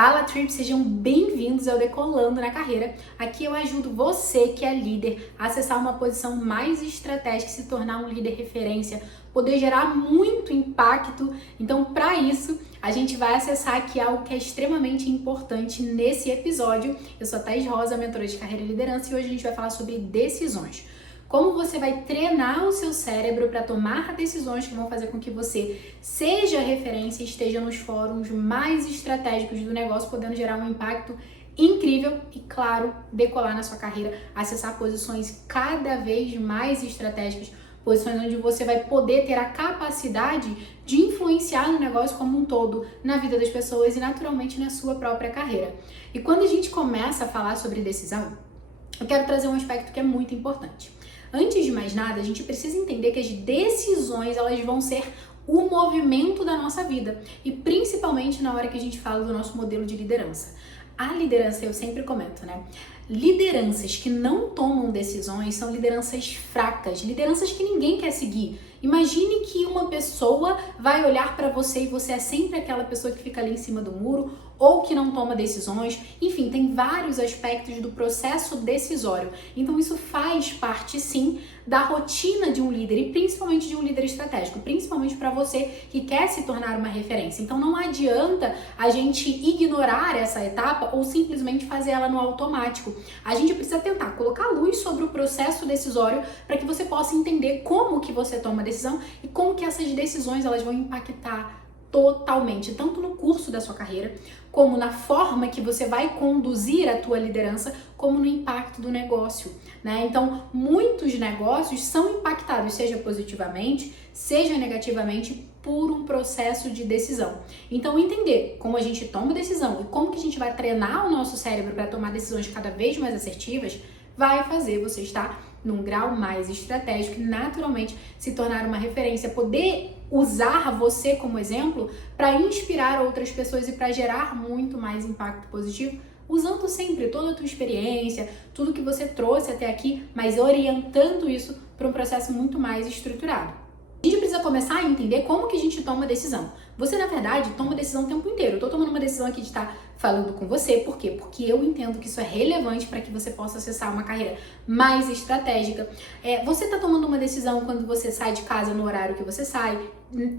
Fala Trip, sejam bem-vindos ao Decolando na Carreira. Aqui eu ajudo você que é líder a acessar uma posição mais estratégica e se tornar um líder referência, poder gerar muito impacto. Então, para isso, a gente vai acessar aqui algo que é extremamente importante nesse episódio. Eu sou a Thaís Rosa, mentora de carreira e liderança, e hoje a gente vai falar sobre decisões. Como você vai treinar o seu cérebro para tomar decisões que vão fazer com que você seja referência e esteja nos fóruns mais estratégicos do negócio, podendo gerar um impacto incrível e, claro, decolar na sua carreira, acessar posições cada vez mais estratégicas, posições onde você vai poder ter a capacidade de influenciar no negócio como um todo, na vida das pessoas e, naturalmente, na sua própria carreira. E quando a gente começa a falar sobre decisão, eu quero trazer um aspecto que é muito importante. Antes de mais nada, a gente precisa entender que as decisões elas vão ser o movimento da nossa vida e principalmente na hora que a gente fala do nosso modelo de liderança. A liderança, eu sempre comento, né? Lideranças que não tomam decisões são lideranças fracas, lideranças que ninguém quer seguir. Imagine que uma pessoa vai olhar para você e você é sempre aquela pessoa que fica ali em cima do muro ou que não toma decisões. Enfim, tem vários aspectos do processo decisório. Então isso faz parte, sim, da rotina de um líder e principalmente de um líder estratégico, principalmente para você que quer se tornar uma referência. Então não adianta a gente ignorar essa etapa ou simplesmente fazer ela no automático. A gente precisa tentar colocar luz sobre o processo decisório para que você possa entender como que você toma a decisão e como que essas decisões elas vão impactar totalmente, tanto no curso da sua carreira, como na forma que você vai conduzir a tua liderança, como no impacto do negócio, né? Então, muitos negócios são impactados, seja positivamente, seja negativamente, por um processo de decisão. Então, entender como a gente toma decisão e como que a gente vai treinar o nosso cérebro para tomar decisões cada vez mais assertivas, vai fazer você estar num grau mais estratégico e naturalmente se tornar uma referência, poder usar você como exemplo para inspirar outras pessoas e para gerar muito mais impacto positivo, usando sempre toda a tua experiência, tudo que você trouxe até aqui, mas orientando isso para um processo muito mais estruturado. A gente precisa começar a entender como que a gente toma decisão. Você, na verdade, toma decisão o tempo inteiro. Eu tô tomando uma decisão aqui de estar falando com você. Por quê? Porque eu entendo que isso é relevante para que você possa acessar uma carreira mais estratégica. Você tá tomando uma decisão quando você sai de casa no horário que você sai,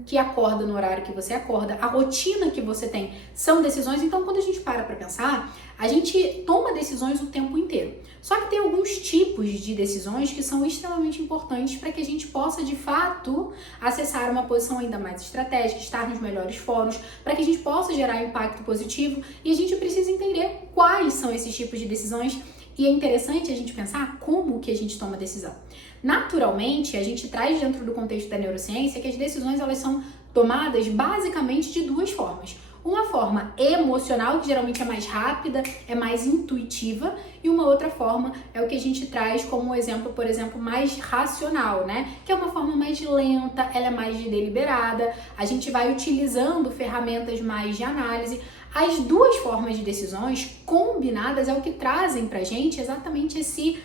que acorda no horário que você acorda, a rotina que você tem são decisões. Então, quando a gente para pensar, a gente toma decisões o tempo inteiro. Só que tem alguns tipos de decisões que são extremamente importantes para que a gente possa, de fato, acessar uma posição ainda mais estratégica, estar nos melhores fóruns, para que a gente possa gerar impacto positivo, e a gente precisa entender quais são esses tipos de decisões. E é interessante a gente pensar como que a gente toma decisão. Naturalmente, a gente traz dentro do contexto da neurociência que as decisões elas são tomadas basicamente de duas formas. Uma forma emocional, que geralmente é mais rápida, é mais intuitiva, e uma outra forma é o que a gente traz como exemplo, por exemplo, mais racional, né? Que é uma forma mais lenta, ela é mais deliberada, a gente vai utilizando ferramentas mais de análise. As duas formas de decisões combinadas é o que trazem pra gente exatamente esse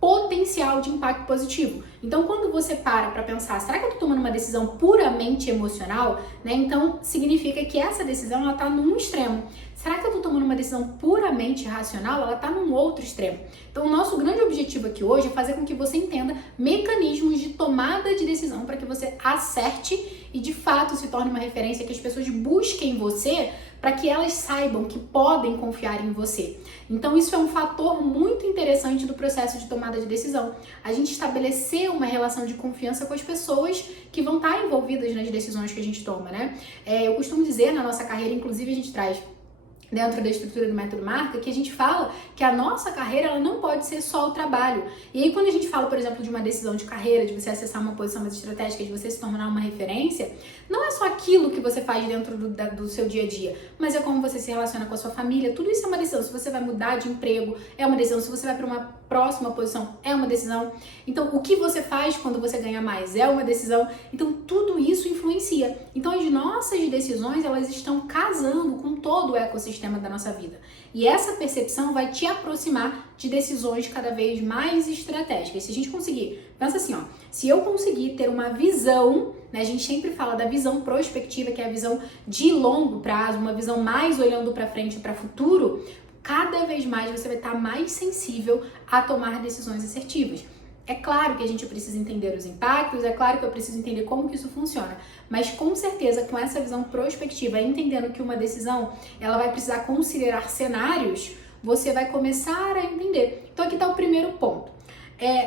potencial de impacto positivo. Então, quando você para pensar, será que eu tô tomando uma decisão puramente emocional, né? Então, significa que essa decisão, ela tá num extremo. Será que eu tô tomando uma decisão puramente racional? Ela tá num outro extremo. Então, o nosso grande objetivo aqui hoje é fazer com que você entenda mecanismos de tomada de decisão para que você acerte e, de fato, se torne uma referência, que as pessoas busquem você para que elas saibam que podem confiar em você. Então, isso é um fator muito interessante do processo de tomada de decisão. A gente estabelecer uma relação de confiança com as pessoas que vão estar envolvidas nas decisões que a gente toma, né? Eu costumo dizer na nossa carreira, inclusive a gente traz dentro da estrutura do método marca, que a gente fala que a nossa carreira ela não pode ser só o trabalho. E aí quando a gente fala, por exemplo, de uma decisão de carreira, de você acessar uma posição mais estratégica, de você se tornar uma referência, não é só aquilo que você faz dentro do seu dia a dia, mas é como você se relaciona com a sua família. Tudo isso é uma decisão. Se você vai mudar de emprego, é uma decisão. Se você vai para uma próxima posição, é uma decisão. Então, o que você faz quando você ganha mais é uma decisão. Então, tudo isso influencia. Então, as nossas decisões, elas estão casando com todo o ecossistema da nossa vida. E essa percepção vai te aproximar de decisões cada vez mais estratégicas. Se a gente conseguir, pensa assim, ó, se eu conseguir ter uma visão né? A gente sempre fala da visão prospectiva, que é a visão de longo prazo, uma visão mais olhando para frente, para futuro. Cada vez mais você vai estar mais sensível a tomar decisões assertivas. É claro que a gente precisa entender os impactos, é claro que eu preciso entender como que isso funciona, mas com certeza com essa visão prospectiva, entendendo que uma decisão ela vai precisar considerar cenários, você vai começar a entender. Então aqui está o primeiro ponto.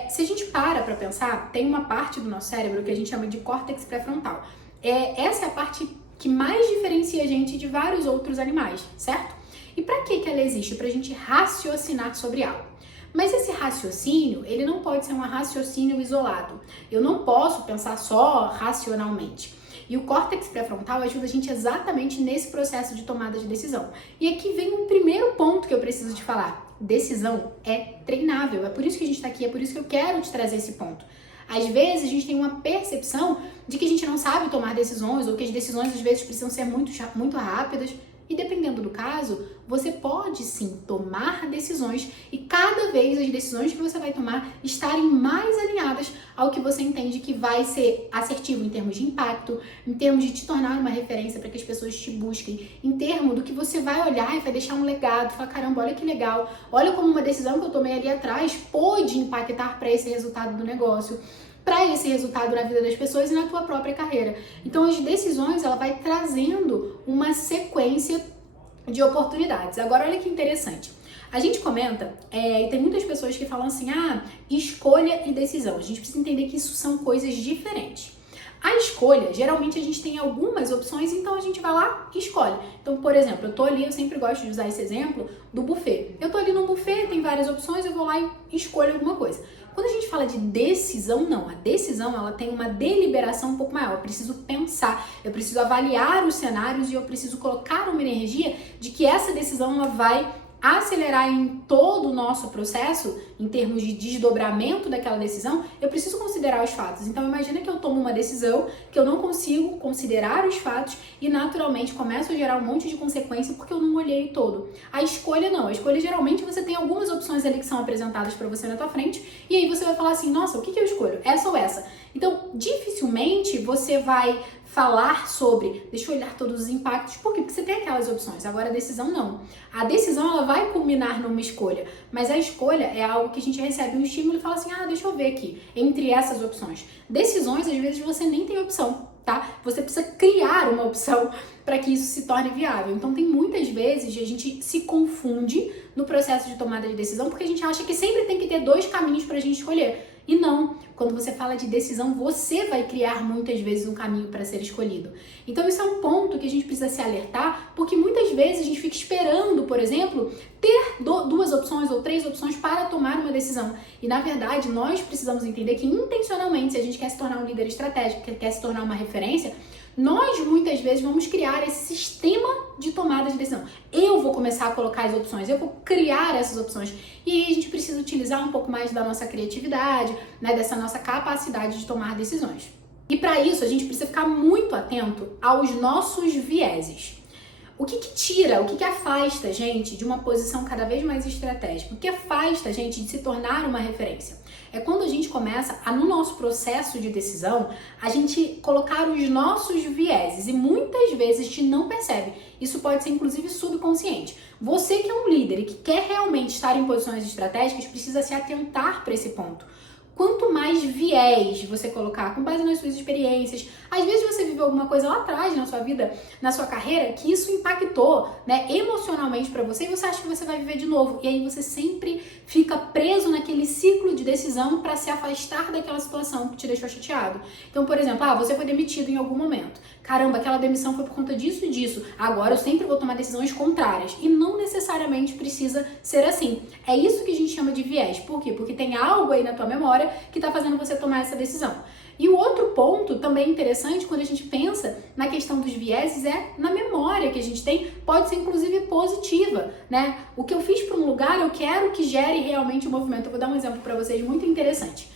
Se a gente para pensar, tem uma parte do nosso cérebro que a gente chama de córtex pré-frontal. Essa é a parte que mais diferencia a gente de vários outros animais, certo? E para que ela existe? Para a gente raciocinar sobre algo. Mas esse raciocínio, ele não pode ser um raciocínio isolado. Eu não posso pensar só racionalmente. E o córtex pré-frontal ajuda a gente exatamente nesse processo de tomada de decisão. E aqui vem um primeiro ponto que eu preciso te falar. Decisão é treinável. É por isso que a gente está aqui, é por isso que eu quero te trazer esse ponto. Às vezes a gente tem uma percepção de que a gente não sabe tomar decisões ou que as decisões às vezes precisam ser muito rápidas. E dependendo do caso, você pode sim tomar decisões e cada vez as decisões que você vai tomar estarem mais alinhadas ao que você entende que vai ser assertivo em termos de impacto, em termos de te tornar uma referência para que as pessoas te busquem, em termos do que você vai olhar e vai deixar um legado, falar, caramba, olha que legal, olha como uma decisão que eu tomei ali atrás pôde impactar para esse resultado do negócio, para esse resultado na vida das pessoas e na tua própria carreira. Então as decisões, ela vai trazendo uma sequência de oportunidades. Agora olha que interessante. A gente comenta, e tem muitas pessoas que falam assim, escolha e decisão. A gente precisa entender que isso são coisas diferentes. A escolha, geralmente a gente tem algumas opções, então a gente vai lá e escolhe. Então, por exemplo, eu tô ali, eu sempre gosto de usar esse exemplo do buffet. Eu tô ali no buffet, tem várias opções, eu vou lá e escolho alguma coisa. Quando a gente fala de decisão, não. A decisão, ela tem uma deliberação um pouco maior. Eu preciso pensar, eu preciso avaliar os cenários e eu preciso colocar uma energia de que essa decisão ela vai acelerar em todo o nosso processo, em termos de desdobramento daquela decisão, eu preciso considerar os fatos. Então imagina que eu tomo uma decisão que eu não consigo considerar os fatos e naturalmente começo a gerar um monte de consequência porque eu não olhei todo. A escolha não, a escolha geralmente você tem algumas opções ali que são apresentadas para você na tua frente e aí você vai falar assim, nossa, o que eu escolho? Essa ou essa? Então dificilmente você vai falar sobre, deixa eu olhar todos os impactos, por quê? Porque você tem aquelas opções, agora a decisão não. A decisão ela vai culminar numa escolha, mas a escolha é algo que a gente recebe um estímulo e fala assim, deixa eu ver aqui, entre essas opções. Decisões, às vezes você nem tem opção, tá? Você precisa criar uma opção para que isso se torne viável. Então tem muitas vezes a gente se confunde no processo de tomada de decisão porque a gente acha que sempre tem que ter dois caminhos para a gente escolher. E não, quando você fala de decisão, você vai criar muitas vezes um caminho para ser escolhido. Então isso é um ponto que a gente precisa se alertar, porque muitas vezes a gente fica esperando, por exemplo, ter duas opções ou três opções para tomar uma decisão. E na verdade, nós precisamos entender que intencionalmente, se a gente quer se tornar um líder estratégico, quer se tornar uma referência, nós muitas vezes vamos criar esse sistema de tomada de decisão. Eu vou começar a colocar as opções, eu vou criar essas opções. E aí a gente precisa utilizar um pouco mais da nossa criatividade, né, dessa nossa capacidade de tomar decisões. E para isso a gente precisa ficar muito atento aos nossos vieses. O que tira, o que afasta a gente de uma posição cada vez mais estratégica? O que afasta a gente de se tornar uma referência? É quando a gente começa, no nosso processo de decisão, a gente colocar os nossos vieses e muitas vezes a gente não percebe. Isso pode ser inclusive subconsciente. Você que é um líder e que quer realmente estar em posições estratégicas, precisa se atentar para esse ponto. Quanto mais viés você colocar com base nas suas experiências, às vezes você viveu alguma coisa lá atrás na sua vida, na sua carreira, que isso impactou, né, emocionalmente para você e você acha que você vai viver de novo. E aí você sempre fica preso naquele ciclo de decisão para se afastar daquela situação que te deixou chateado. Então, por exemplo, você foi demitido em algum momento. Caramba, aquela demissão foi por conta disso e disso. Agora eu sempre vou tomar decisões contrárias. E não necessariamente precisa ser assim. É isso que a gente chama de viés. Por quê? Porque tem algo aí na tua memória que está fazendo você tomar essa decisão. E o outro ponto também interessante quando a gente pensa na questão dos vieses é na memória que a gente tem, pode ser inclusive positiva, né? O que eu fiz para um lugar, eu quero que gere realmente um movimento. Eu vou dar um exemplo para vocês muito interessante.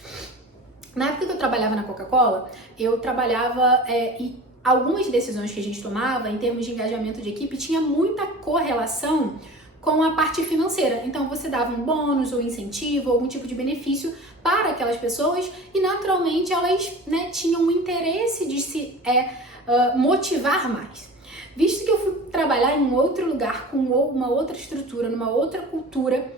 Na época que eu trabalhava na Coca-Cola, eu trabalhava e algumas decisões que a gente tomava em termos de engajamento de equipe tinha muita correlação com a parte financeira. Então você dava um bônus ou incentivo, algum tipo de benefício para aquelas pessoas e naturalmente elas, né, tinham um interesse de se motivar mais. Visto que eu fui trabalhar em um outro lugar, com uma outra estrutura, numa outra cultura,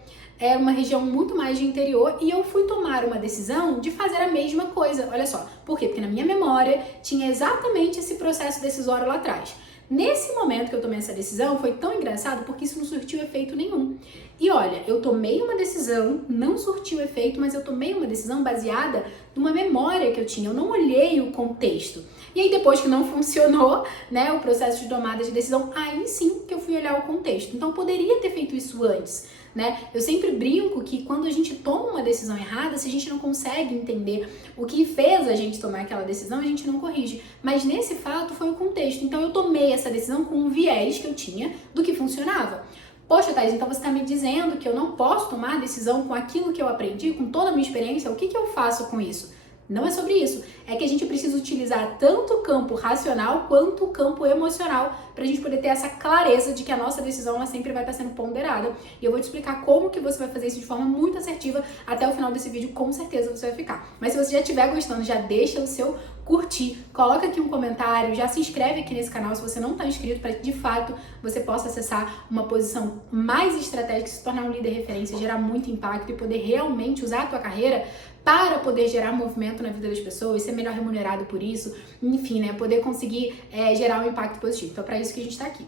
uma região muito mais de interior, e eu fui tomar uma decisão de fazer a mesma coisa. Olha só, por quê? Porque na minha memória tinha exatamente esse processo decisório lá atrás. Nesse momento que eu tomei essa decisão, foi tão engraçado porque isso não surtiu efeito nenhum. E olha, eu tomei uma decisão, não surtiu efeito, mas eu tomei uma decisão baseada numa memória que eu tinha. Eu não olhei o contexto. E aí depois que não funcionou, né, o processo de tomada de decisão, aí sim que eu fui olhar o contexto. Então eu poderia ter feito isso antes, né? Eu sempre brinco que quando a gente toma uma decisão errada, se a gente não consegue entender o que fez a gente tomar aquela decisão, a gente não corrige. Mas nesse fato foi o contexto. Então eu tomei essa decisão com um viés que eu tinha do que funcionava. Poxa, Thaís, então você está me dizendo que eu não posso tomar decisão com aquilo que eu aprendi, com toda a minha experiência? O que eu faço com isso? Não é sobre isso. É que a gente precisa utilizar tanto o campo racional quanto o campo emocional para a gente poder ter essa clareza de que a nossa decisão ela sempre vai estar sendo ponderada. E eu vou te explicar como que você vai fazer isso de forma muito assertiva até o final desse vídeo, com certeza você vai ficar. Mas se você já estiver gostando, já deixa o seu curtir, coloca aqui um comentário, já se inscreve aqui nesse canal se você não está inscrito, para que de fato você possa acessar uma posição mais estratégica, se tornar um líder referência, gerar muito impacto e poder realmente usar a tua carreira para poder gerar movimento na vida das pessoas, ser melhor remunerado por isso, enfim, né, poder conseguir gerar um impacto positivo. Então, é para isso que a gente está aqui.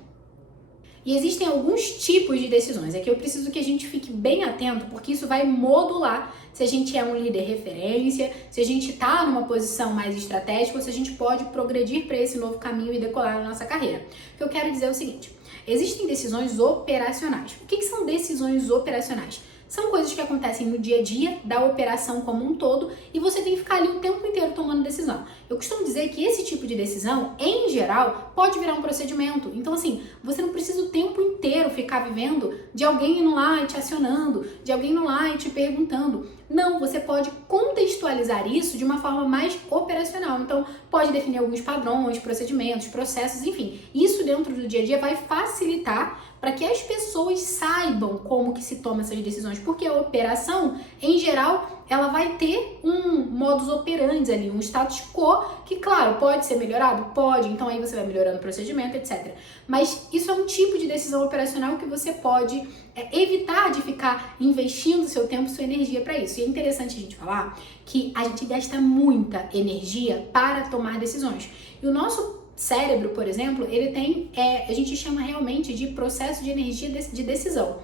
E existem alguns tipos de decisões. É que eu preciso que a gente fique bem atento, porque isso vai modular se a gente é um líder referência, se a gente está numa posição mais estratégica ou se a gente pode progredir para esse novo caminho e decolar na nossa carreira. O que eu quero dizer é o seguinte: existem decisões operacionais. O que são decisões operacionais? São coisas que acontecem no dia a dia da operação como um todo e você tem que ficar ali o tempo inteiro tomando decisão. Eu costumo dizer que esse tipo de decisão, em geral, pode virar um procedimento. Então, assim, você não precisa o tempo inteiro ficar vivendo de alguém indo lá e te acionando, de alguém indo lá e te perguntando. Não, você pode contextualizar isso de uma forma mais operacional. Então, pode definir alguns padrões, procedimentos, processos, enfim. Isso dentro do dia a dia vai facilitar para que as pessoas saibam como que se toma essas decisões, porque a operação, em geral, ela vai ter um modus operandi ali, um status quo, que claro, pode ser melhorado? Pode, então aí você vai melhorando o procedimento, etc. Mas isso é um tipo de decisão operacional que você pode evitar de ficar investindo seu tempo e sua energia para isso. E é interessante a gente falar que a gente gasta muita energia para tomar decisões. E o nosso cérebro, por exemplo, ele tem, a gente chama realmente de processo de energia de decisão.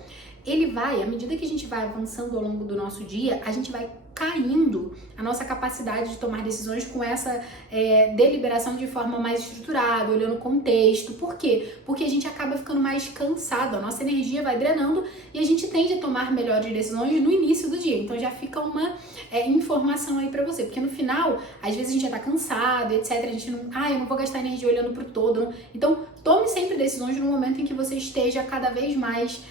Ele vai, à medida que a gente vai avançando ao longo do nosso dia, a gente vai caindo a nossa capacidade de tomar decisões com essa deliberação de forma mais estruturada, olhando o contexto. Por quê? Porque a gente acaba ficando mais cansado, a nossa energia vai drenando e a gente tende a tomar melhores decisões no início do dia. Então já fica uma informação aí pra você, porque no final, às vezes a gente já tá cansado, etc. A gente não, eu não vou gastar energia olhando pro todo. Não. Então tome sempre decisões no momento em que você esteja cada vez mais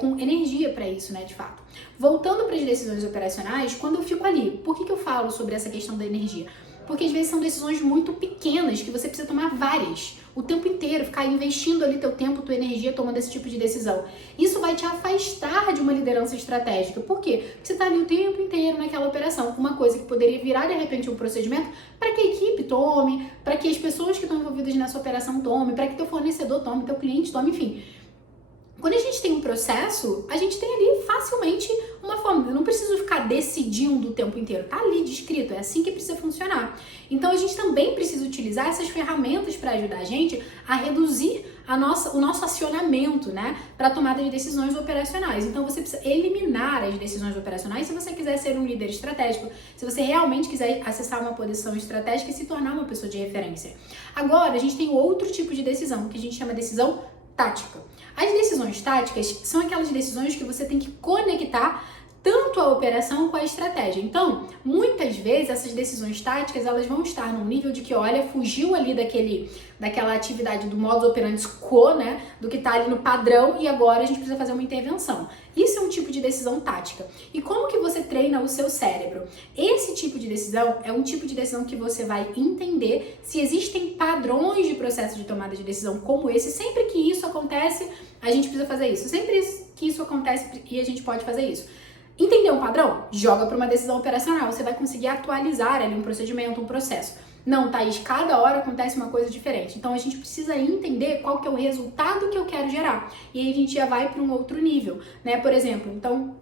com energia pra isso, né, de fato. Voltando para as decisões operacionais, quando eu fico ali, por que eu falo sobre essa questão da energia? Porque às vezes são decisões muito pequenas que você precisa tomar várias, o tempo inteiro, ficar investindo ali teu tempo, tua energia tomando esse tipo de decisão. Isso vai te afastar de uma liderança estratégica. Por quê? Porque você está ali o tempo inteiro naquela operação, uma coisa que poderia virar de repente um procedimento para que a equipe tome, para que as pessoas que estão envolvidas nessa operação tomem, para que teu fornecedor tome, teu cliente tome, enfim. Quando a gente tem um processo, a gente tem ali facilmente uma forma. Eu não preciso ficar decidindo o tempo inteiro. Tá ali descrito, é assim que precisa funcionar. Então a gente também precisa utilizar essas ferramentas para ajudar a gente a reduzir o nosso acionamento, né, para tomada de decisões operacionais. Então você precisa eliminar as decisões operacionais se você quiser ser um líder estratégico, se você realmente quiser acessar uma posição estratégica e se tornar uma pessoa de referência. Agora, a gente tem outro tipo de decisão, que a gente chama de decisão tática. As decisões táticas são aquelas decisões que você tem que conectar tanto a operação quanto a estratégia. Então, muitas vezes essas decisões táticas, elas vão estar num nível de que, olha, fugiu ali daquela atividade do modus operandi quo, né, do que tá ali no padrão e agora a gente precisa fazer uma intervenção. Isso é um tipo de decisão tática. E como que você treina o seu cérebro? Esse tipo de decisão é um tipo de decisão que você vai entender se existem padrões de processo de tomada de decisão como esse. Sempre que isso acontece, a gente precisa fazer isso. Sempre que isso acontece e a gente pode fazer isso. Entendeu um padrão? Joga para uma decisão operacional. Você vai conseguir atualizar ali um procedimento, um processo. Não, Thaís, cada hora acontece uma coisa diferente. Então a gente precisa entender qual que é o resultado que eu quero gerar. E aí a gente já vai para um outro nível, né? Por exemplo, então,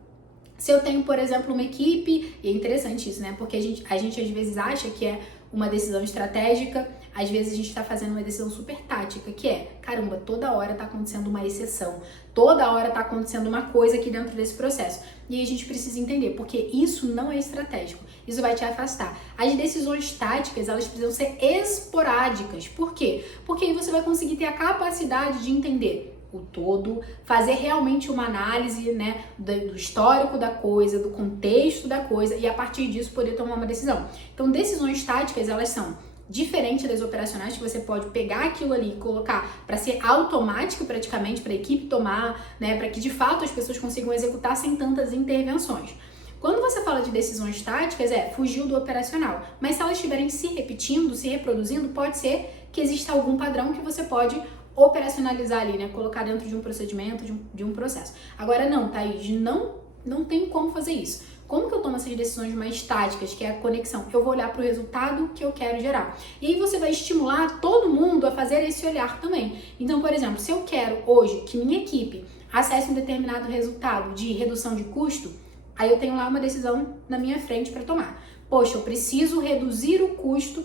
se eu tenho, por exemplo, uma equipe, e é interessante isso, né? Porque a gente às vezes acha que é uma decisão estratégica, às vezes a gente tá fazendo uma decisão super tática, que é, caramba, toda hora tá acontecendo uma exceção, toda hora tá acontecendo uma coisa aqui dentro desse processo. E aí a gente precisa entender, porque isso não é estratégico, isso vai te afastar. As decisões táticas, elas precisam ser esporádicas. Por quê? Porque aí você vai conseguir ter a capacidade de entender o todo, fazer realmente uma análise, né, do histórico da coisa, do contexto da coisa e a partir disso poder tomar uma decisão. Então, decisões táticas, elas são diferentes das operacionais, que você pode pegar aquilo ali e colocar para ser automático praticamente, para a equipe tomar, né, para que de fato as pessoas consigam executar sem tantas intervenções. Quando você fala de decisões táticas, fugiu do operacional. Mas se elas estiverem se repetindo, se reproduzindo, pode ser que exista algum padrão que você pode operacionalizar ali, né? Colocar dentro de um procedimento, de um processo. Agora não, Thaís, não tem como fazer isso. Como que eu tomo essas decisões mais táticas, que é a conexão? Eu vou olhar para o resultado que eu quero gerar. E aí você vai estimular todo mundo a fazer esse olhar também. Então, por exemplo, se eu quero hoje que minha equipe acesse um determinado resultado de redução de custo, aí eu tenho lá uma decisão na minha frente para tomar. Poxa, eu preciso reduzir o custo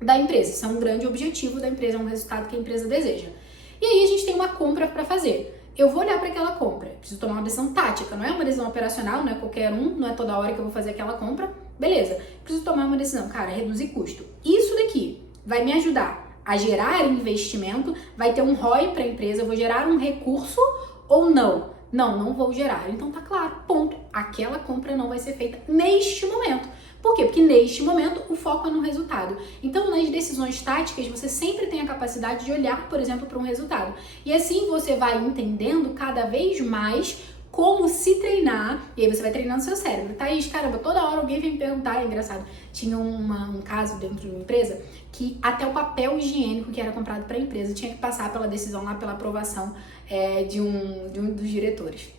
da empresa. Isso é um grande objetivo da empresa, é um resultado que a empresa deseja. E aí a gente tem uma compra para fazer. Eu vou olhar para aquela compra, preciso tomar uma decisão tática, não é uma decisão operacional, não é qualquer um, não é toda hora que eu vou fazer aquela compra, beleza. Preciso tomar uma decisão, cara, reduzir custo. Isso daqui vai me ajudar a gerar investimento, vai ter um ROI para a empresa, eu vou gerar um recurso ou não? Não vou gerar. Então tá claro, ponto. Aquela compra não vai ser feita neste momento. Por quê? Porque neste momento o foco é no resultado. Então, nas decisões táticas, você sempre tem a capacidade de olhar, por exemplo, para um resultado. E assim você vai entendendo cada vez mais como se treinar, e aí você vai treinando seu cérebro. Thaís, caramba, toda hora alguém vem me perguntar, é engraçado, tinha um caso dentro de uma empresa que até o papel higiênico que era comprado para a empresa tinha que passar pela decisão lá, pela aprovação de um dos diretores.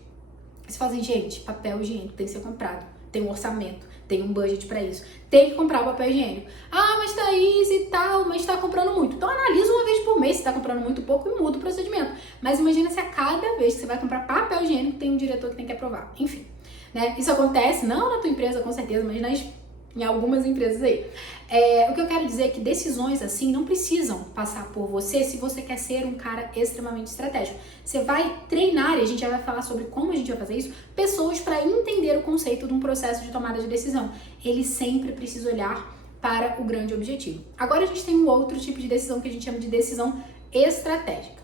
Você fala assim, gente, papel higiênico tem que ser comprado, tem um orçamento, tem um budget para isso, tem que comprar o papel higiênico. Ah, mas Thaís e tal, mas tá comprando muito. Então analisa uma vez por mês se tá comprando muito pouco e muda o procedimento. Mas imagina se a cada vez que você vai comprar papel higiênico tem um diretor que tem que aprovar. Enfim, né? Isso acontece, não na tua empresa com certeza, mas em algumas empresas aí. O que eu quero dizer é que decisões assim não precisam passar por você se você quer ser um cara extremamente estratégico. Você vai treinar, e a gente já vai falar sobre como a gente vai fazer isso, pessoas para entender o conceito de um processo de tomada de decisão. Ele sempre precisa olhar para o grande objetivo. Agora a gente tem um outro tipo de decisão que a gente chama de decisão estratégica.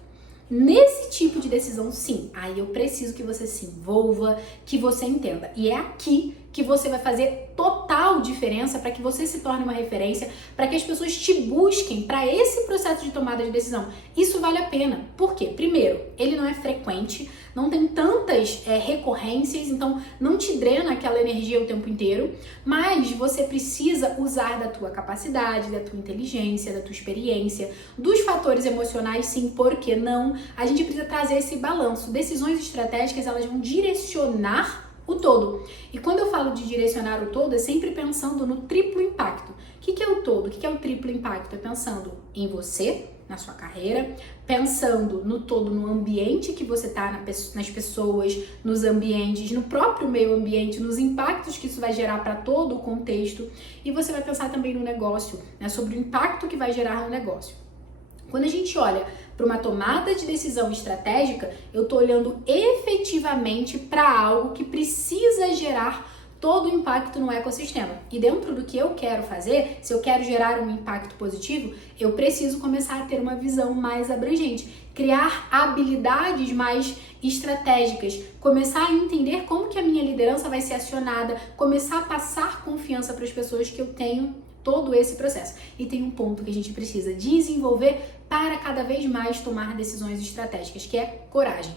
Nesse tipo de decisão, sim, aí eu preciso que você se envolva, que você entenda. E é aqui que você vai fazer total diferença para que você se torne uma referência, para que as pessoas te busquem para esse processo de tomada de decisão. Isso vale a pena. Por quê? Primeiro, ele não é frequente, não tem tantas recorrências, então não te drena aquela energia o tempo inteiro, mas você precisa usar da tua capacidade, da tua inteligência, da tua experiência, dos fatores emocionais, sim, por que não? A gente precisa trazer esse balanço. Decisões estratégicas, elas vão direcionar o todo. E quando eu falo de direcionar o todo, é sempre pensando no triplo impacto. O que é o todo? O que é o triplo impacto? É pensando em você, na sua carreira, pensando no todo, no ambiente que você está, nas pessoas, nos ambientes, no próprio meio ambiente, nos impactos que isso vai gerar para todo o contexto. E você vai pensar também no negócio, né, sobre o impacto que vai gerar no negócio. Quando a gente olha para uma tomada de decisão estratégica, eu estou olhando efetivamente para algo que precisa gerar todo o impacto no ecossistema. E dentro do que eu quero fazer, se eu quero gerar um impacto positivo, eu preciso começar a ter uma visão mais abrangente, criar habilidades mais estratégicas, começar a entender como que a minha liderança vai ser acionada, começar a passar confiança para as pessoas que eu tenho todo esse processo. E tem um ponto que a gente precisa desenvolver para cada vez mais tomar decisões estratégicas, que é coragem.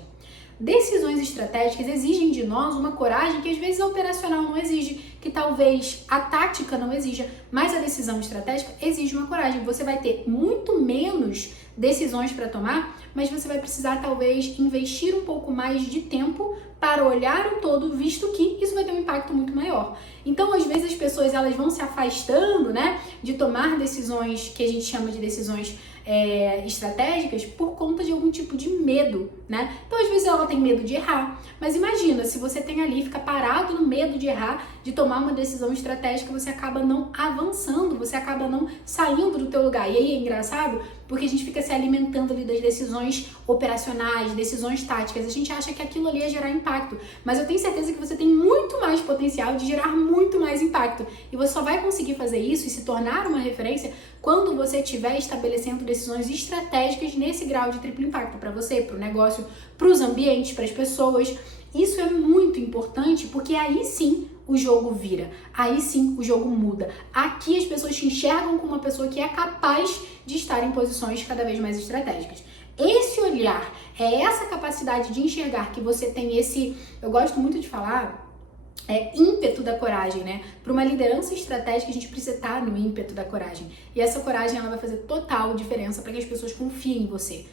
Decisões estratégicas exigem de nós uma coragem que às vezes a operacional não exige, que talvez a tática não exija, mas a decisão estratégica exige uma coragem. Você vai ter muito menos decisões para tomar, mas você vai precisar talvez investir um pouco mais de tempo para olhar o todo, visto que isso vai ter um impacto muito maior. Então, às vezes as pessoas elas vão se afastando, né, de tomar decisões que a gente chama de decisões estratégicas por conta de algum tipo de medo, né? Então, às vezes ela tem medo de errar, mas imagina, se você tem ali, fica parado no medo de errar, de tomar uma decisão estratégica, você acaba não avançando, você acaba não saindo do teu lugar. E aí é engraçado, porque a gente fica se alimentando ali das decisões operacionais, decisões táticas, a gente acha que aquilo ali ia gerar impacto, mas eu tenho certeza que você tem muito mais potencial de gerar muito mais impacto, e você só vai conseguir fazer isso e se tornar uma referência quando você estiver estabelecendo decisões estratégicas nesse grau de triplo impacto para você, para o negócio, para os ambientes, para as pessoas. Isso é muito importante porque aí sim o jogo vira, aí sim o jogo muda. Aqui as pessoas te enxergam como uma pessoa que é capaz de estar em posições cada vez mais estratégicas. Esse olhar, é essa capacidade de enxergar que você tem esse, eu gosto muito de falar, ímpeto da coragem, né? Para uma liderança estratégica, a gente precisa estar no ímpeto da coragem. E essa coragem, ela vai fazer total diferença para que as pessoas confiem em você.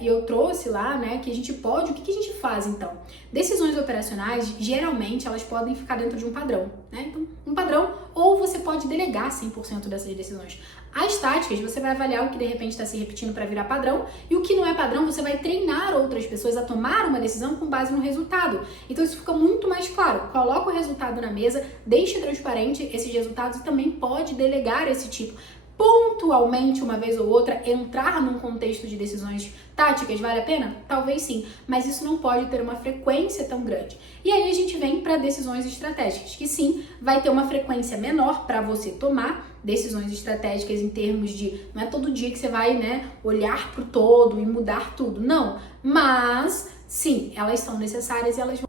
E eu trouxe lá, né, que a gente pode, o que a gente faz então? Decisões operacionais, geralmente, elas podem ficar dentro de um padrão, né? Então, um padrão, ou você pode delegar 100% dessas decisões. As táticas, você vai avaliar o que de repente está se repetindo para virar padrão, e o que não é padrão, você vai treinar outras pessoas a tomar uma decisão com base no resultado. Então isso fica muito mais claro. Coloca o resultado na mesa, deixe transparente esses resultados e também pode delegar esse tipo. Pontualmente, uma vez ou outra, entrar num contexto de decisões táticas vale a pena? Talvez sim, mas isso não pode ter uma frequência tão grande. E aí a gente vem para decisões estratégicas, que sim, vai ter uma frequência menor para você tomar decisões estratégicas em termos de, não é todo dia que você vai, né, olhar para o todo e mudar tudo, não. Mas, sim, elas são necessárias e elas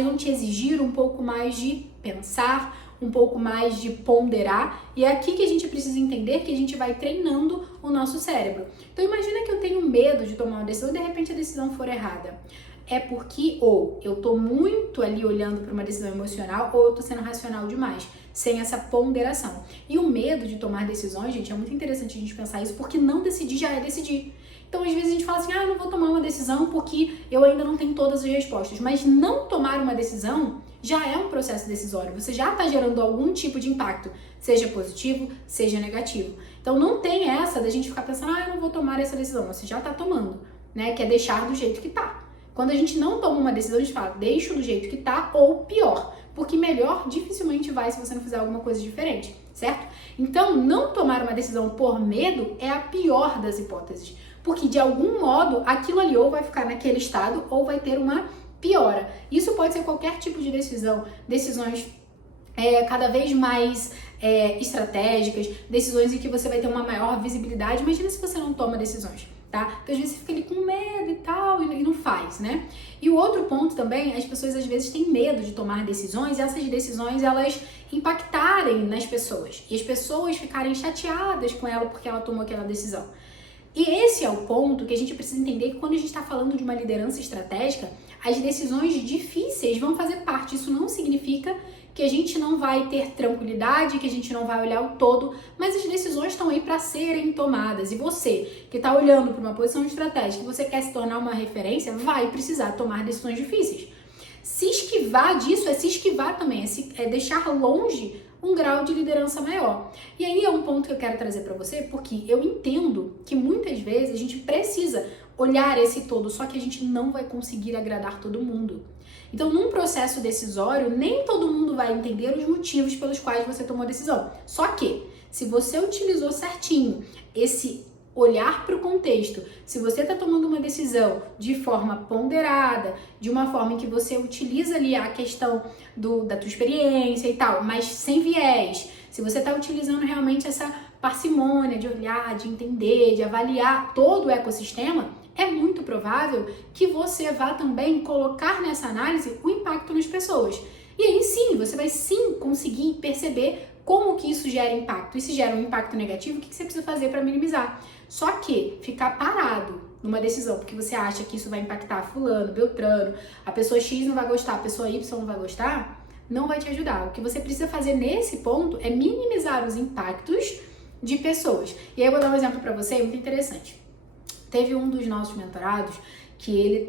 vão te exigir um pouco mais de pensar, um pouco mais de ponderar, e é aqui que a gente precisa entender que a gente vai treinando o nosso cérebro. Então imagina que eu tenho medo de tomar uma decisão e de repente a decisão for errada. É porque ou eu tô muito ali olhando para uma decisão emocional ou eu tô sendo racional demais, sem essa ponderação. E o medo de tomar decisões, gente, é muito interessante a gente pensar isso, porque não decidir já é decidir. Então, às vezes a gente fala assim, eu não vou tomar uma decisão porque eu ainda não tenho todas as respostas. Mas não tomar uma decisão já é um processo decisório. Você já está gerando algum tipo de impacto, seja positivo, seja negativo. Então, não tem essa da gente ficar pensando, eu não vou tomar essa decisão. Você já está tomando, né? Que é deixar do jeito que tá. Quando a gente não toma uma decisão, a gente fala, deixa do jeito que tá ou pior. Porque melhor dificilmente vai se você não fizer alguma coisa diferente, certo? Então, não tomar uma decisão por medo é a pior das hipóteses. Porque, de algum modo, aquilo ali ou vai ficar naquele estado ou vai ter uma piora. Isso pode ser qualquer tipo de decisão. Decisões cada vez mais estratégicas, decisões em que você vai ter uma maior visibilidade. Imagina se você não toma decisões, tá? Porque às vezes você fica ali com medo e tal e não faz, né? E o outro ponto também, as pessoas às vezes têm medo de tomar decisões e essas decisões elas impactarem nas pessoas. E as pessoas ficarem chateadas com ela porque ela tomou aquela decisão. E esse é o ponto que a gente precisa entender que quando a gente está falando de uma liderança estratégica, as decisões difíceis vão fazer parte. Isso não significa que a gente não vai ter tranquilidade, que a gente não vai olhar o todo, mas as decisões estão aí para serem tomadas. E você, que está olhando para uma posição estratégica, que você quer se tornar uma referência, vai precisar tomar decisões difíceis. Se esquivar disso é se esquivar também, é deixar longe um grau de liderança maior. E aí é um ponto que eu quero trazer para você, porque eu entendo que muitas vezes a gente precisa olhar esse todo, só que a gente não vai conseguir agradar todo mundo. Então, num processo decisório, nem todo mundo vai entender os motivos pelos quais você tomou a decisão. Só que, se você utilizou certinho esse olhar para o contexto. Se você está tomando uma decisão de forma ponderada, de uma forma em que você utiliza ali a questão da tua experiência e tal, mas sem viés, se você está utilizando realmente essa parcimônia de olhar, de entender, de avaliar todo o ecossistema, é muito provável que você vá também colocar nessa análise o impacto nas pessoas. E aí sim, você vai sim conseguir perceber como que isso gera impacto. E se gera um impacto negativo, o que você precisa fazer para minimizar? Só que ficar parado numa decisão porque você acha que isso vai impactar fulano, beltrano, a pessoa X não vai gostar, a pessoa Y não vai gostar, não vai te ajudar. O que você precisa fazer nesse ponto é minimizar os impactos de pessoas. E aí eu vou dar um exemplo para você muito interessante. Teve um dos nossos mentorados que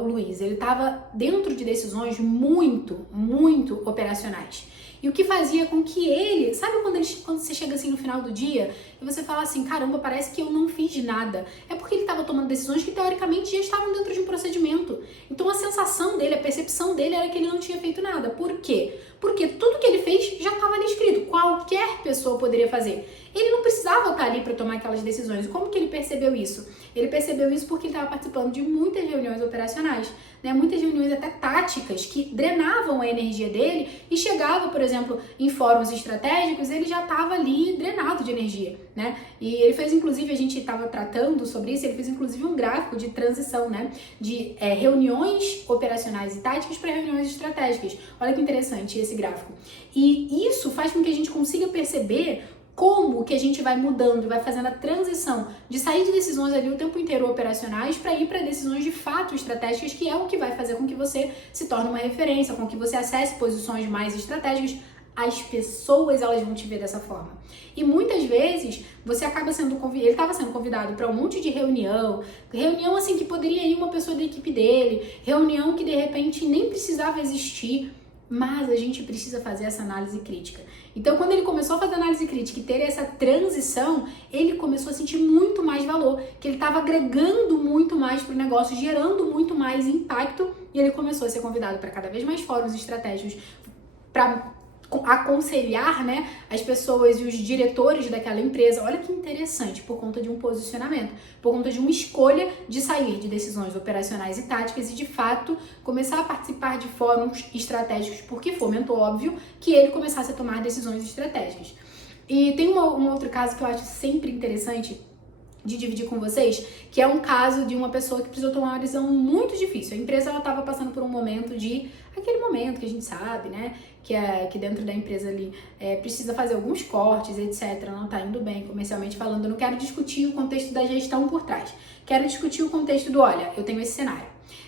o Luiz, ele estava dentro de decisões muito operacionais. E o que fazia com que ele, sabe quando você chega assim no final do dia e você fala assim, caramba, parece que eu não fiz nada. É porque ele estava tomando decisões que teoricamente já estavam dentro de um procedimento. Então a sensação dele, a percepção dele era que ele não tinha feito nada. Por quê? Porque tudo que ele fez já estava ali escrito. Qualquer pessoa poderia fazer. Ele não precisava estar ali para tomar aquelas decisões. Como que ele percebeu isso? Ele percebeu isso porque ele estava participando de muitas reuniões operacionais, né? Muitas reuniões até táticas que drenavam a energia dele e chegava, por exemplo, em fóruns estratégicos, ele já estava ali drenado de energia, né? E ele fez, inclusive, a gente estava tratando sobre isso, ele fez, inclusive, um gráfico de transição, né? De reuniões operacionais e táticas para reuniões estratégicas. Olha que interessante esse gráfico. E isso faz com que a gente consiga perceber como que a gente vai mudando, vai fazendo a transição de sair de decisões ali o tempo inteiro operacionais para ir para decisões de fato estratégicas, que é o que vai fazer com que você se torne uma referência, com que você acesse posições mais estratégicas. As pessoas, elas vão te ver dessa forma. E muitas vezes você acaba sendo convidado, ele estava sendo convidado para um monte de reunião assim que poderia ir uma pessoa da equipe dele, reunião que de repente nem precisava existir. Mas a gente precisa fazer essa análise crítica. Então, quando ele começou a fazer análise crítica e ter essa transição, ele começou a sentir muito mais valor, que ele estava agregando muito mais para o negócio, gerando muito mais impacto, e ele começou a ser convidado para cada vez mais fóruns estratégicos para aconselhar, né, as pessoas e os diretores daquela empresa. Olha que interessante, por conta de um posicionamento, por conta de uma escolha de sair de decisões operacionais e táticas e de fato começar a participar de fóruns estratégicos, porque fomentou, óbvio, que ele começasse a tomar decisões estratégicas. E tem um outro caso que eu acho sempre interessante de dividir com vocês, que é um caso de uma pessoa que precisou tomar uma decisão muito difícil. A empresa estava passando por um momento aquele momento que a gente sabe, né, que dentro da empresa ali precisa fazer alguns cortes, etc. Não está indo bem comercialmente falando. Eu não quero discutir o contexto da gestão por trás. Quero discutir o contexto do, olha, eu tenho esse cenário.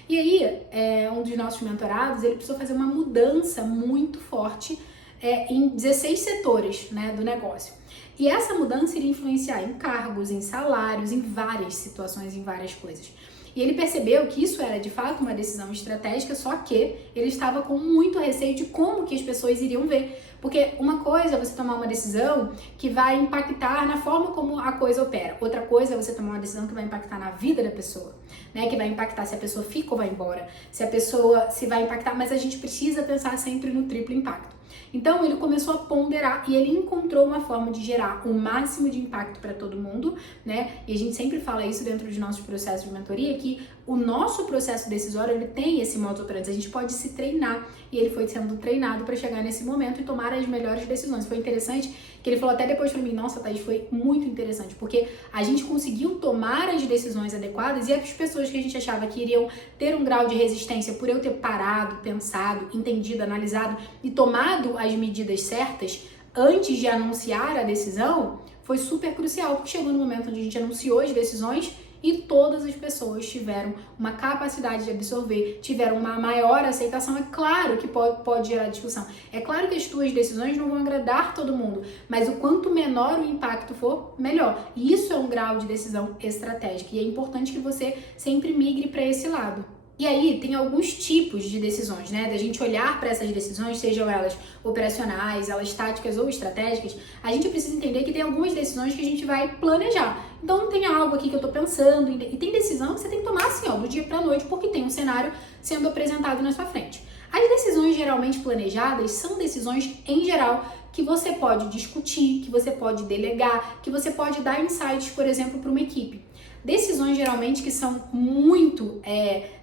E aí, um dos nossos mentorados, ele precisou fazer uma mudança muito forte em 16 setores, né, do negócio. E essa mudança iria influenciar em cargos, em salários, em várias situações, em várias coisas. E ele percebeu que isso era de fato uma decisão estratégica, só que ele estava com muito receio de como que as pessoas iriam ver. Porque uma coisa é você tomar uma decisão que vai impactar na forma como a coisa opera. Outra coisa é você tomar uma decisão que vai impactar na vida da pessoa, né? Que vai impactar se a pessoa fica ou vai embora, se vai impactar, mas a gente precisa pensar sempre no triplo impacto. Então ele começou a ponderar e ele encontrou uma forma de gerar o máximo de impacto para todo mundo, né? E a gente sempre fala isso dentro dos nossos processos de mentoria, que o nosso processo decisório, ele tem esse modus operandi, a gente pode se treinar, e ele foi sendo treinado para chegar nesse momento e tomar as melhores decisões. Foi interessante que ele falou até depois para mim, nossa, Thaís, foi muito interessante, porque a gente conseguiu tomar as decisões adequadas e as pessoas que a gente achava que iriam ter um grau de resistência por eu ter parado, pensado, entendido, analisado e tomado as medidas certas antes de anunciar a decisão, foi super crucial, porque chegou no momento onde a gente anunciou as decisões e todas as pessoas tiveram uma capacidade de absorver, tiveram uma maior aceitação. É claro que pode gerar discussão, é claro que as tuas decisões não vão agradar todo mundo, mas o quanto menor o impacto for, melhor. E isso é um grau de decisão estratégica e é importante que você sempre migre para esse lado. E aí tem alguns tipos de decisões, né? Da gente olhar para essas decisões, sejam elas operacionais, elas táticas ou estratégicas, a gente precisa entender que tem algumas decisões que a gente vai planejar. Então tem algo aqui que eu tô pensando, e tem decisão que você tem que tomar assim, ó, do dia pra noite, porque tem um cenário sendo apresentado na sua frente. As decisões geralmente planejadas são decisões, em geral, que você pode discutir, que você pode delegar, que você pode dar insights, por exemplo, para uma equipe. Decisões geralmente que são muito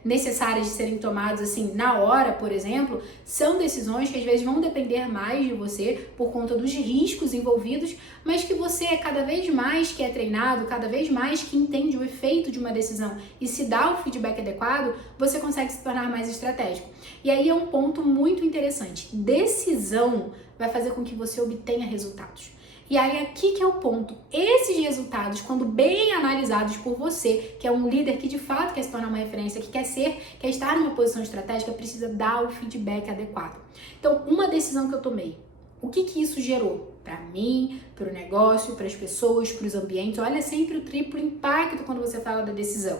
necessárias de serem tomadas assim na hora, por exemplo, são decisões que às vezes vão depender mais de você por conta dos riscos envolvidos, mas que você cada vez mais que é treinado, cada vez mais que entende o efeito de uma decisão e se dá o feedback adequado, você consegue se tornar mais estratégico. E aí é um ponto muito interessante. Decisão vai fazer com que você obtenha resultados. E aí aqui que é o ponto. Esses resultados, quando bem analisados por você, que é um líder que de fato quer se tornar uma referência, que quer estar numa posição estratégica, precisa dar o feedback adequado. Então, uma decisão que eu tomei, o que isso gerou? Para mim, para o negócio, para as pessoas, para os ambientes. Olha sempre o triplo impacto quando você fala da decisão.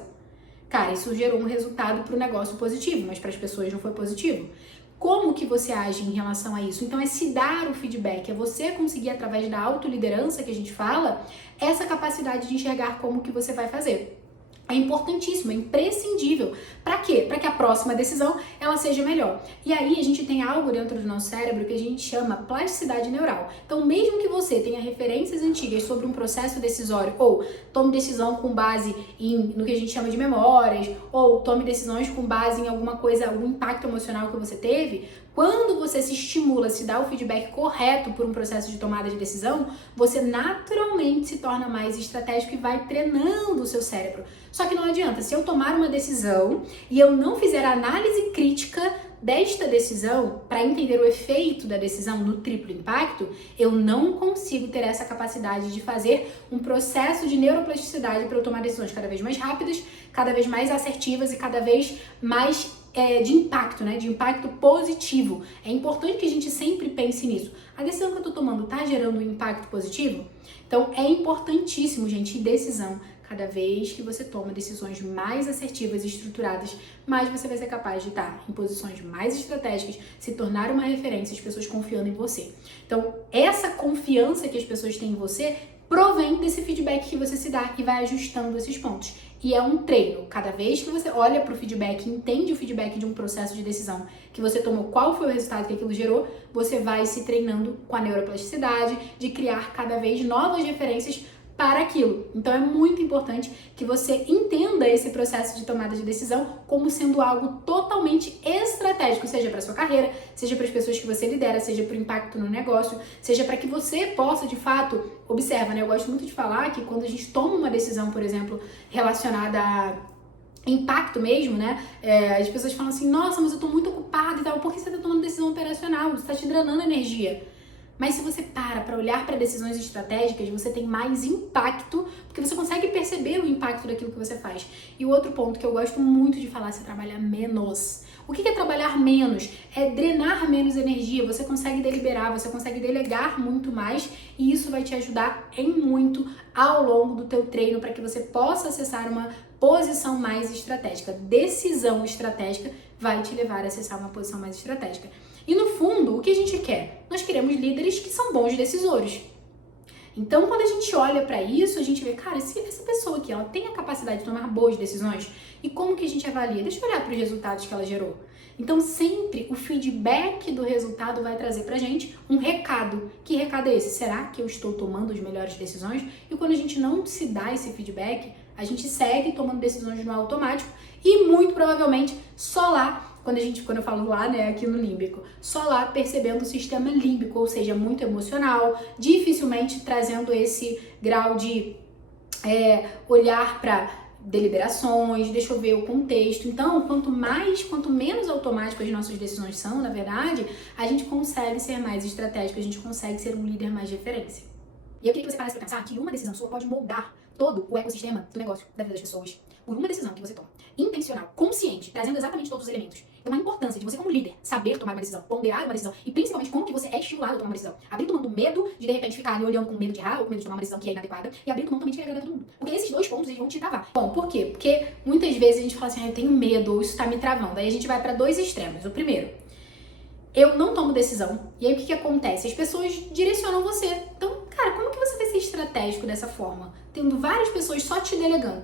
Cara, isso gerou um resultado para o negócio positivo, mas para as pessoas não foi positivo. Como que você age em relação a isso? Então é se dar o feedback, é você conseguir através da autoliderança que a gente fala, essa capacidade de enxergar como que você vai fazer. É importantíssimo, é imprescindível. Para quê? Para que a próxima decisão ela seja melhor. E aí a gente tem algo dentro do nosso cérebro que a gente chama plasticidade neural. Então, mesmo que você tenha referências antigas sobre um processo decisório ou tome decisão com base no que a gente chama de memórias ou tome decisões com base em alguma coisa, algum impacto emocional que você teve, quando você se estimula, se dá o feedback correto por um processo de tomada de decisão, você naturalmente se torna mais estratégico e vai treinando o seu cérebro. Só que não adianta, se eu tomar uma decisão e eu não fizer análise crítica desta decisão para entender o efeito da decisão no triplo impacto, eu não consigo ter essa capacidade de fazer um processo de neuroplasticidade para eu tomar decisões cada vez mais rápidas, cada vez mais assertivas e cada vez mais de impacto, né? De impacto positivo. É importante que a gente sempre pense nisso. A decisão que eu tô tomando tá gerando um impacto positivo? Então é importantíssimo, gente, decisão. Cada vez que você toma decisões mais assertivas e estruturadas, mais você vai ser capaz de estar em posições mais estratégicas, se tornar uma referência, as pessoas confiando em você. Então, essa confiança que as pessoas têm em você provém desse feedback que você se dá e vai ajustando esses pontos. E é um treino. Cada vez que você olha para o feedback, entende o feedback de um processo de decisão que você tomou, qual foi o resultado que aquilo gerou, você vai se treinando com a neuroplasticidade, de criar cada vez novas referências para aquilo. Então é muito importante que você entenda esse processo de tomada de decisão como sendo algo totalmente estratégico, seja para sua carreira, seja para as pessoas que você lidera, seja para o impacto no negócio, seja para que você possa de fato, observa, né? Eu gosto muito de falar que quando a gente toma uma decisão, por exemplo, relacionada a impacto mesmo, né? As pessoas falam assim, nossa, mas eu tô muito ocupada e tal, por que você tá tomando decisão operacional? Você tá te drenando energia. Mas se você para olhar para decisões estratégicas, você tem mais impacto, porque você consegue perceber o impacto daquilo que você faz. E o outro ponto que eu gosto muito de falar, você trabalha menos. O que é trabalhar menos? É drenar menos energia, você consegue deliberar, você consegue delegar muito mais e isso vai te ajudar em muito ao longo do teu treino para que você possa acessar uma posição mais estratégica. Decisão estratégica vai te levar a acessar uma posição mais estratégica. E no fundo, o que a gente quer? Nós queremos líderes que são bons decisores. Então, quando a gente olha para isso, a gente vê, cara, se essa pessoa aqui, ela tem a capacidade de tomar boas decisões, e como que a gente avalia? Deixa eu olhar para os resultados que ela gerou. Então, sempre o feedback do resultado vai trazer pra gente um recado. Que recado é esse? Será que eu estou tomando as melhores decisões? E quando a gente não se dá esse feedback, a gente segue tomando decisões no automático e muito provavelmente só lá, quando eu falo lá, né, aqui no límbico, só lá percebendo o sistema límbico, ou seja, muito emocional, dificilmente trazendo esse grau de olhar para deliberações, deixa eu ver o contexto. Então, quanto menos automático as nossas decisões são, na verdade, a gente consegue ser mais estratégico, a gente consegue ser um líder mais de referência. E eu queria que você parasse para pensar que uma decisão sua pode moldar todo o ecossistema do negócio, da vida das pessoas, por uma decisão que você toma. Intencional, consciente, trazendo exatamente todos os elementos. Então, a importância de você como líder saber tomar uma decisão, ponderar uma decisão e principalmente como que você é estimulado a tomar uma decisão. Abrir tomando medo de repente ficar ali olhando com medo de errar ou com medo de tomar uma decisão que é inadequada e abrir tomando também de querer agradar todo mundo. Porque esses dois pontos eles vão te travar. Bom, por quê? Porque muitas vezes a gente fala assim, eu tenho medo ou isso tá me travando. Aí a gente vai para dois extremos. O primeiro, eu não tomo decisão. E aí o que acontece? As pessoas direcionam você. Então, cara, como que você vai ser estratégico dessa forma? Tendo várias pessoas só te delegando.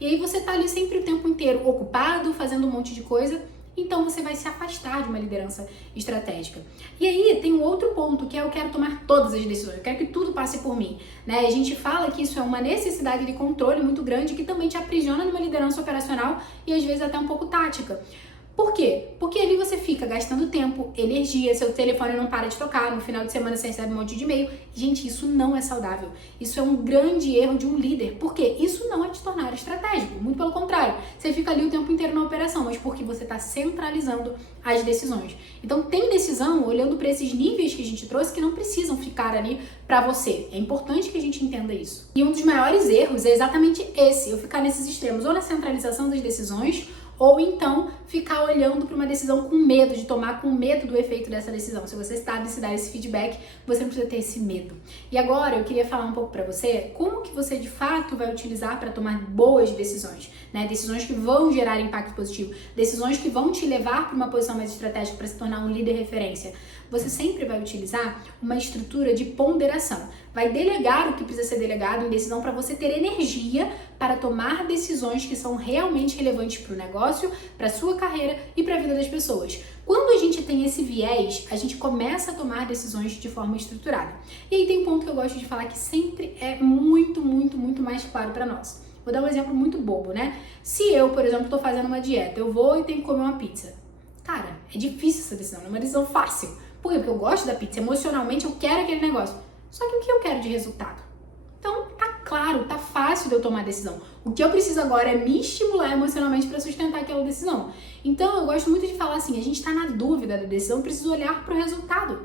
E aí você tá ali sempre o tempo inteiro ocupado, fazendo um monte de coisa então você vai se afastar de uma liderança estratégica. E aí tem um outro ponto, que é eu quero tomar todas as decisões, eu quero que tudo passe por mim, né? A gente fala que isso é uma necessidade de controle muito grande que também te aprisiona numa liderança operacional e às vezes até um pouco tática. Por quê? Porque ali você fica gastando tempo, energia, seu telefone não para de tocar, no final de semana você recebe um monte de e-mail. Gente, isso não é saudável. Isso é um grande erro de um líder. Por quê? Isso não é te tornar estratégico. Muito pelo contrário. Você fica ali o tempo inteiro na operação, mas porque você está centralizando as decisões. Então tem decisão, olhando para esses níveis que a gente trouxe, que não precisam ficar ali para você. É importante que a gente entenda isso. E um dos maiores erros é exatamente esse, eu ficar nesses extremos, ou na centralização das decisões, ou então ficar olhando para uma decisão com medo de tomar, com medo do efeito dessa decisão. Se você sabe se dar esse feedback, você não precisa ter esse medo. E agora eu queria falar um pouco para você como que você de fato vai utilizar para tomar boas decisões, né? Decisões que vão gerar impacto positivo, decisões que vão te levar para uma posição mais estratégica para se tornar um líder referência. Você sempre vai utilizar uma estrutura de ponderação. Vai delegar o que precisa ser delegado em decisão para você ter energia para tomar decisões que são realmente relevantes para o negócio, para a sua carreira e para a vida das pessoas. Quando a gente tem esse viés, a gente começa a tomar decisões de forma estruturada. E aí tem um ponto que eu gosto de falar que sempre é muito mais claro para nós. Vou dar um exemplo muito bobo, né? Se eu, por exemplo, estou fazendo uma dieta, eu vou e tenho que comer uma pizza. Cara, é difícil essa decisão, não é uma decisão fácil. Por quê? Porque eu gosto da pizza, emocionalmente eu quero aquele negócio. Só que o que eu quero de resultado? Então, tá claro, tá fácil de eu tomar a decisão. O que eu preciso agora é me estimular emocionalmente para sustentar aquela decisão. Então, eu gosto muito de falar assim, a gente tá na dúvida da decisão, preciso olhar para o resultado.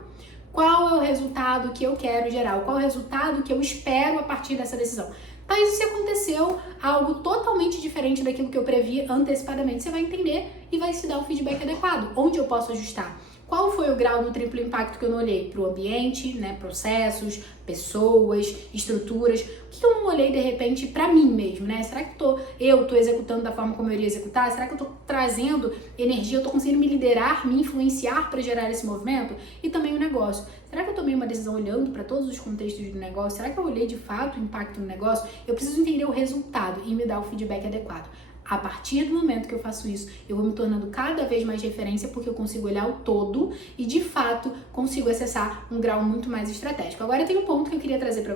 Qual é o resultado que eu quero gerar? Qual é o resultado que eu espero a partir dessa decisão? Mas se aconteceu algo totalmente diferente daquilo que eu previ antecipadamente, você vai entender e vai se dar o feedback adequado. Onde eu posso ajustar? Qual foi o grau do triplo impacto que eu não olhei? Para o ambiente, né, processos, pessoas, estruturas. O que eu não olhei, de repente, para mim mesmo, né? Será que eu tô executando da forma como eu iria executar? Será que eu tô trazendo energia? Eu tô conseguindo me liderar, me influenciar para gerar esse movimento? E também o negócio. Será que eu tomei uma decisão olhando para todos os contextos do negócio? Será que eu olhei de fato o impacto no negócio? Eu preciso entender o resultado e me dar o feedback adequado. A partir do momento que eu faço isso, eu vou me tornando cada vez mais referência porque eu consigo olhar o todo e, de fato, consigo acessar um grau muito mais estratégico. Agora, tem um ponto que eu queria trazer para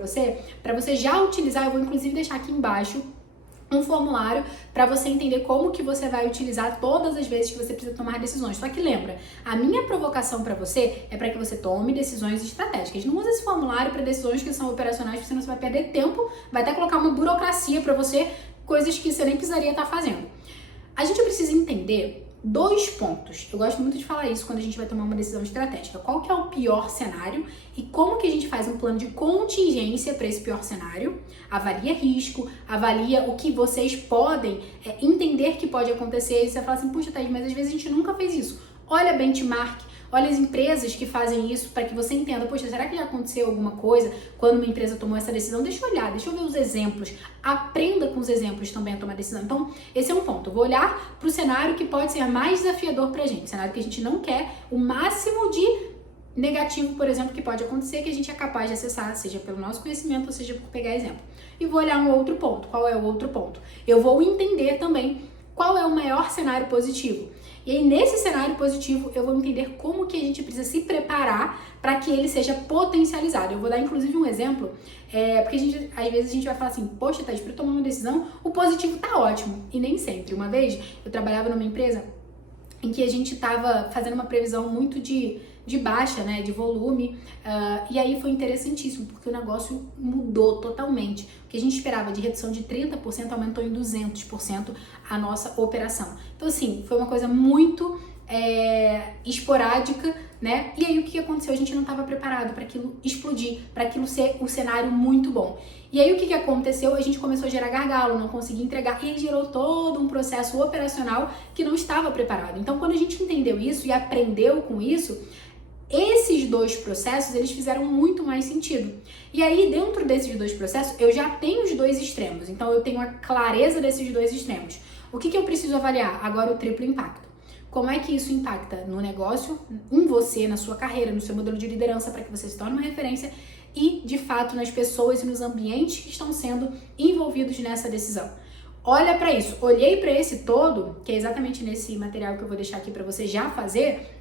você já utilizar, eu vou inclusive deixar aqui embaixo um formulário para você entender como que você vai utilizar todas as vezes que você precisa tomar decisões. Só que lembra, a minha provocação para você é para que você tome decisões estratégicas. Não use esse formulário para decisões que são operacionais, porque senão você vai perder tempo, vai até colocar uma burocracia para você, coisas que você nem precisaria estar fazendo. A gente precisa entender 2 pontos. Eu gosto muito de falar isso quando a gente vai tomar uma decisão estratégica. Qual que é o pior cenário e como que a gente faz um plano de contingência para esse pior cenário? Avalia risco, avalia o que vocês podem entender que pode acontecer. E você fala assim, puxa, Thaís, mas às vezes a gente nunca fez isso. Olha benchmark, olha as empresas que fazem isso para que você entenda, poxa, será que já aconteceu alguma coisa quando uma empresa tomou essa decisão? Deixa eu olhar, deixa eu ver os exemplos. Aprenda com os exemplos também a tomar decisão. Então, esse é um ponto. Eu vou olhar para o cenário que pode ser mais desafiador para a gente, cenário que a gente não quer, o máximo de negativo, por exemplo, que pode acontecer, que a gente é capaz de acessar, seja pelo nosso conhecimento, ou seja por pegar exemplo. E vou olhar um outro ponto. Qual é o outro ponto? Eu vou entender também qual é o maior cenário positivo. E aí, nesse cenário positivo, eu vou entender como que a gente precisa se preparar para que ele seja potencializado. Eu vou dar, inclusive, um exemplo, porque às vezes a gente vai falar assim, poxa, Thaís, para tomar uma decisão, o positivo tá ótimo. E nem sempre. Uma vez, eu trabalhava numa empresa em que a gente estava fazendo uma previsão muito de baixa, né, de volume, e aí foi interessantíssimo, porque o negócio mudou totalmente. O que a gente esperava de redução de 30% aumentou em 200% a nossa operação. Então, assim, foi uma coisa muito esporádica, né? E aí o que aconteceu? A gente não estava preparado para aquilo explodir, para aquilo ser um cenário muito bom. E aí o que aconteceu? A gente começou a gerar gargalo, não conseguia entregar, e aí gerou todo um processo operacional que não estava preparado. Então, quando a gente entendeu isso e aprendeu com isso, esses 2 processos, eles fizeram muito mais sentido. E aí, dentro desses 2 processos, eu já tenho os 2 extremos. Então, eu tenho a clareza desses 2 extremos. O que eu preciso avaliar? Agora, o triplo impacto. Como é que isso impacta no negócio, em você, na sua carreira, no seu modelo de liderança, para que você se torne uma referência e, de fato, nas pessoas e nos ambientes que estão sendo envolvidos nessa decisão. olha para isso. Olhei para esse todo, que é exatamente nesse material que eu vou deixar aqui para você já fazer,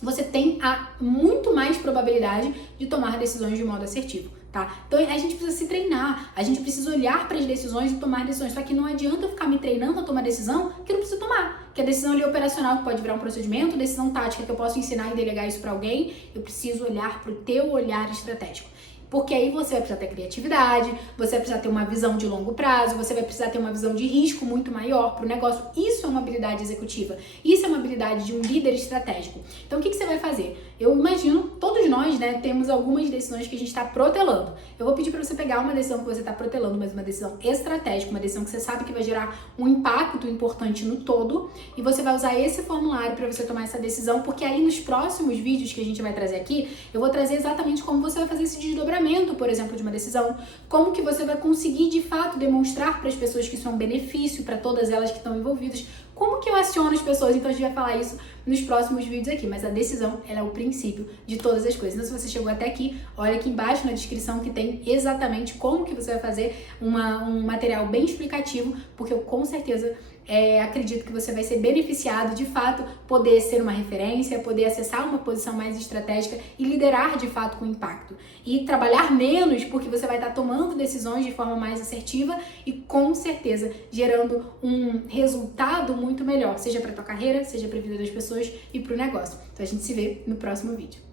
você tem muito mais probabilidade de tomar decisões de modo assertivo, tá? Então a gente precisa se treinar, a gente precisa olhar para as decisões e tomar decisões. Só que não adianta eu ficar me treinando a tomar decisão que eu não preciso tomar. Que a decisão ali operacional que pode virar um procedimento, decisão tática que eu posso ensinar e delegar isso para alguém, eu preciso olhar para o teu olhar estratégico. Porque aí você vai precisar ter criatividade, você vai precisar ter uma visão de longo prazo, você vai precisar ter uma visão de risco muito maior para o negócio. Isso é uma habilidade executiva, isso é uma habilidade de um líder estratégico. Então o que você vai fazer? Eu imagino, todos nós, né, temos algumas decisões que a gente está protelando. Eu vou pedir para você pegar uma decisão que você está protelando, mas uma decisão estratégica, uma decisão que você sabe que vai gerar um impacto importante no todo, e você vai usar esse formulário para você tomar essa decisão, porque aí nos próximos vídeos que a gente vai trazer aqui, eu vou trazer exatamente como você vai fazer esse desdobramento, por exemplo, de uma decisão, como que você vai conseguir de fato demonstrar para as pessoas que isso é um benefício para todas elas que estão envolvidas, como que eu aciono as pessoas. Então a gente vai falar isso nos próximos vídeos aqui, mas a decisão, ela é o princípio de todas as coisas. Então se você chegou até aqui, olha aqui embaixo na descrição que tem exatamente como que você vai fazer um material bem explicativo, porque eu com certeza acredito que você vai ser beneficiado de fato, poder ser uma referência, poder acessar uma posição mais estratégica e liderar de fato com impacto. E trabalhar menos, porque você vai estar tomando decisões de forma mais assertiva e com certeza gerando um resultado muito melhor, seja para a tua carreira, seja para a vida das pessoas e para o negócio. Então a gente se vê no próximo vídeo.